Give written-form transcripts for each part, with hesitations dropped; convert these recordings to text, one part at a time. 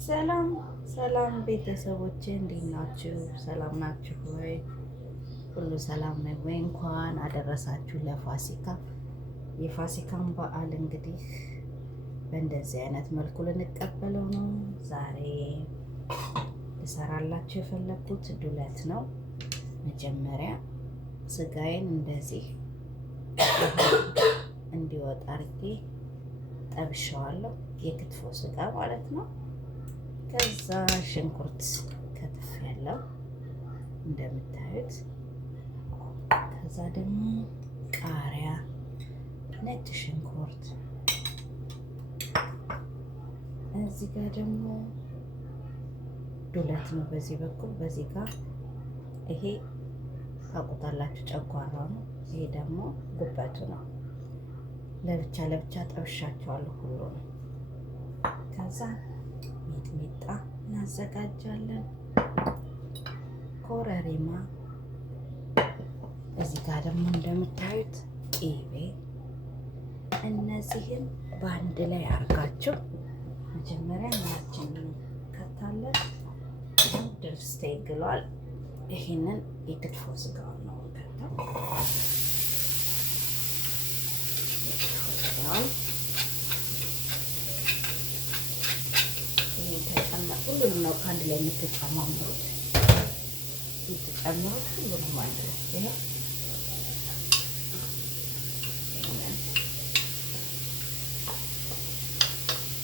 ሰላም ሰላም ቤተሰቦቼ እንዴት ናችሁ? ሰላም ናችሁ ወይ? ሁሉ ሰላም ነው ወይ? እንኳን አደረሳችሁ ለፋሲካ። የፋሲካን በዓል እንግዲህ በእንደዚህ አይነት መልኩ ልንቀበለው ነው። ዛሬ ልሰራላችሁ የፈለኩት ዱለት ነው። መጀመሪያ ስጋዬን እንደዚህ እንዲወጣ አድርጌ ጠብሸዋለሁ። የክትፎ ስጋ ማለት ነው። ከዛ ሽንኩርት ከትፍ ያለው እንደምታዩት። ከዛ ደግሞ ቃሪያ፣ ነጭ ሽንኩርት፣ እዚህ ጋር ደግሞ ዱለት ነው። በዚህ በኩል በዚህ ጋር ይሄ ታውቁታላችሁ ጨጓራ ነው። ይሄ ደግሞ ጉበቱ ነው። ለብቻ ለብቻ ጠብሻቸዋለሁ ሁሉንም። ከዛ ሚጥሚጣ እናዘጋጃለን፣ ኮረሪማ፣ እዚህ ጋር ደግሞ እንደምታዩት ቂቤ። እነዚህን በአንድ ላይ አርጋችሁ መጀመሪያ እናችንን ከታለን። ድስቴ ግሏል። ይሄንን የክትፎ ስጋውን ነው ከተው ሁሉንም ነው ከአንድ ላይ የምትጨማምሩት ሁሉንም አንድ ላይ ይሄ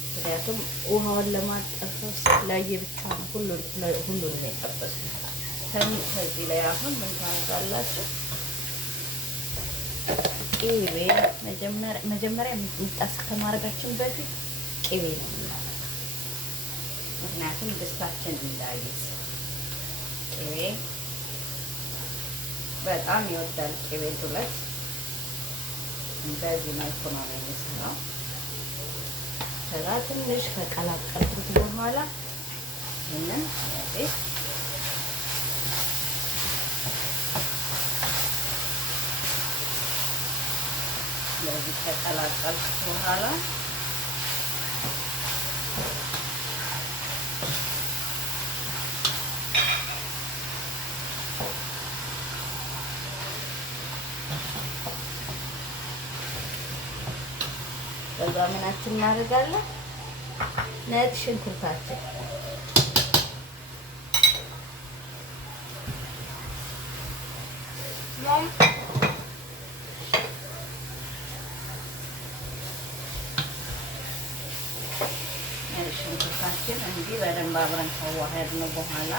ምክንያቱም ውሃውን ለማጠፈስ ለየብቻ ነው ሁሉንም የጠበስኩት። ከዚህ ላይ አሁን ምን ታደርጋላችሁ? ቅቤ መጀመሪያ ሚጣስ ከማድረጋችን በፊት ቅቤ ነው የምናደርገው። ምክንያቱም ድስታችን እንዳይዝ። ቅቤ በጣም ይወዳል ቅቤ ዱለት። በዚህ መልኩ ነው የሚሰራው። ከዛ ትንሽ ከቀላቀልኩት በኋላ ይህንን ለዚህ ከቀላቀልኩት በኋላ ከዛ ምናችን እናደርጋለን? ነጭ ሽንኩርታችን እንዲህ በደንብ አብረን ካዋሃድነው በኋላ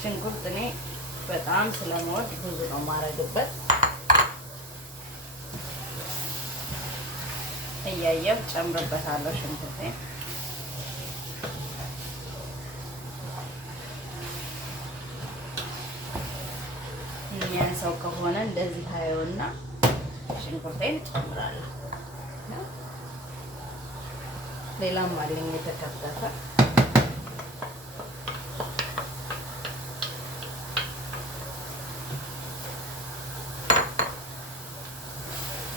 ሽንኩርት እኔ በጣም ስለምወድ ብዙ ነው የማረግበት። እያየሁ ጨምርበታለሁ ሽንኩርቴን። የሚያንሰው ከሆነ እንደዚህ ታየውና ሽንኩርቴን እጨምራለሁ። ሌላም አለኝ የተከተፈ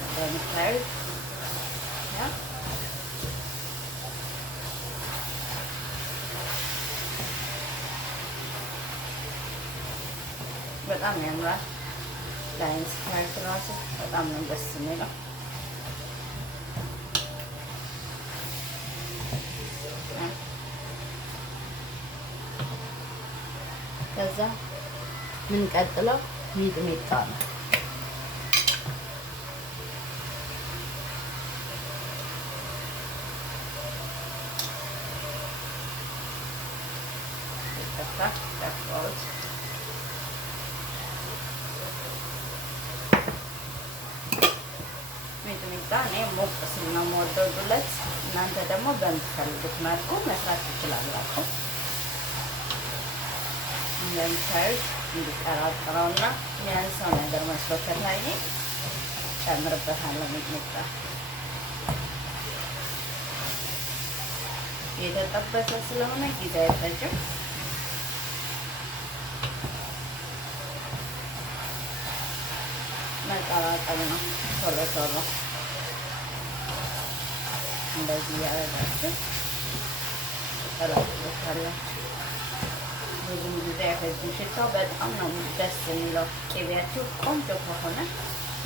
እንደምታዩት በጣም ያምራል። ላይን ስታይል ራሱ በጣም ነው ደስ የሚለው። ከዛ ምን ቀጥለው ሚጥሚጣ ነው። ሚጥሚጣ እኔ ሞቅ ሲል ነው የምወደው ዱለት። እናንተ ደግሞ በምትፈልጉት መልኩ መስራት ትችላላችሁ። እንደምታዩት እንዲቀራቀረውና የሚያንሰው ነገር መስሎ ከታየ ጨምርበታለሁ። ሚጥሚጣ የተጠበሰ ስለሆነ ጊዜ አይፈጅም። መቀላቀል ነው። ቶሎ ቶሎ እንደዚህ ያደረጋችሁ ተቀላቅሉታላችሁ። ብዙም ጊዜ አይፈጅም። ሽታው በጣም ነው ደስ የሚለው። ቅቤያችሁ ቆንጆ ከሆነ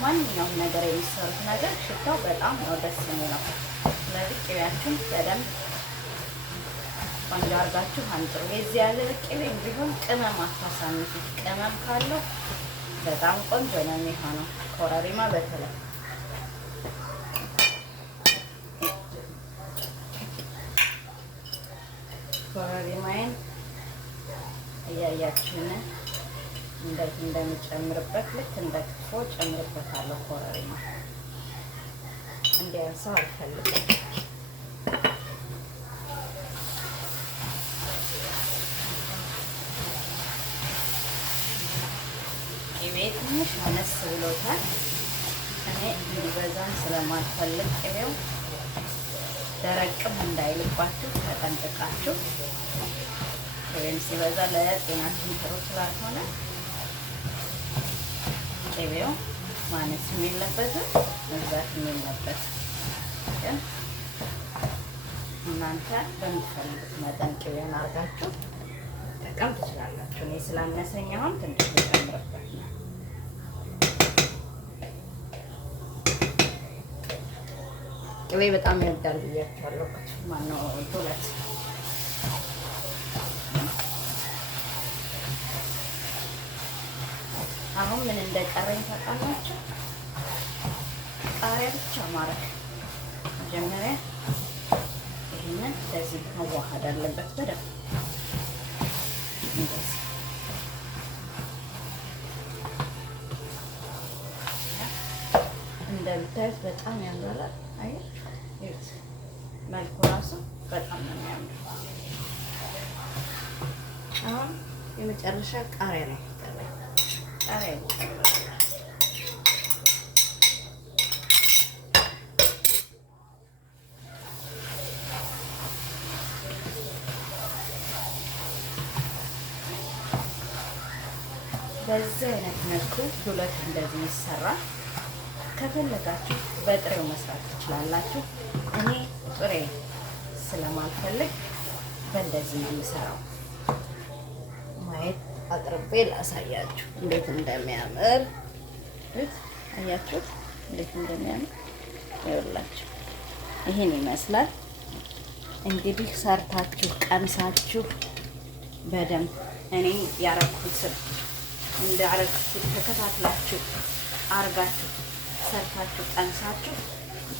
ማንኛውም ነገር የሚሰሩት ነገር ሽታው በጣም ነው ደስ የሚለው። ስለዚህ ቅቤያችሁን በደንብ ቆንጆ አድርጋችሁ አንጥሩ። የዚህ ያለ ቅቤ ቢሆን ቅመም አታሳንሱት። ቅመም ካለው በጣም ቆንጆ ነው የሚሆነው። ኮረሪማ በተለይ ኮረሪማዬን እያያችሁን እንደዚህ እንደሚጨምርበት ልክ እንደ ክትፎ ጨምርበታለሁ። ኮረሪማ እንዲያንሰው አልፈልግም። ቅቤ ትንሽ አነስ ብሎታል። እኔ እንዲበዛም ስለማልፈልግ ቅቤው ደረቅም እንዳይልባችሁ ተጠንቅቃችሁ። ቅቤም ሲበዛ ለጤናችን ጥሩ ስላልሆነ ቅቤው ማነስ የለበትም መብዛት የለበትም። ግን እናንተ በምትፈልጉት መጠን ቅቤውን አድርጋችሁ መጠቀም ትችላላችሁ። እኔ ስላነሰኝ አሁን ትንሽ ልጨምርበት ነው። ቅቤ በጣም ይወዳል ብያችኋለሁ። ማነው ዱለት አሁን ምን እንደቀረኝ ታውቃላችሁ? ቃሪያ ብቻ ማረግ። መጀመሪያ ይሄንን እንደዚህ መዋሃድ አለበት በደንብ እንደዚህ። እንደምታዩት በጣም ያምራል። አያችሁ መልኩ ራሱ በጣም ነው የሚያምረው። አሁን የመጨረሻ ቃሪያ ነው። ቃሪያ በዚህ አይነት መልኩ ዱለት እንደዚህ ይሰራል። ከፈለጋችሁ በጥሬው መስራት ትችላላችሁ። እኔ ጥሬ ስለማልፈልግ በእንደዚህ ነው የምሰራው። ማየት አቅርቤ ላሳያችሁ እንዴት እንደሚያምር። አያችሁት እንዴት እንደሚያምር? ይኸውላችሁ ይሄን ይመስላል። እንግዲህ ሰርታችሁ ቀምሳችሁ በደንብ እኔ ያረኩትን እንዳረኩት ተከታትላችሁ አርጋችሁ ሰርታችሁ ቀምሳችሁ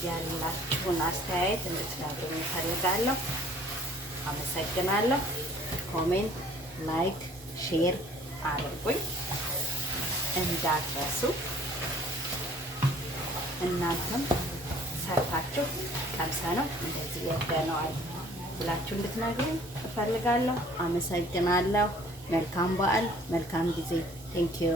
ያላችሁን አስተያየት እንድትናገሩ እፈልጋለሁ። አመሰግናለሁ። ኮሜንት፣ ላይክ፣ ሼር አድርጉኝ እንዳትረሱ። እናንተም ሰርታችሁ ቀምሰነው እንደዚህ ወደነዋል ብላችሁ እንድትነግሩኝ እፈልጋለሁ። አመሰግናለሁ። መልካም በዓል፣ መልካም ጊዜ። ቴንኪዩ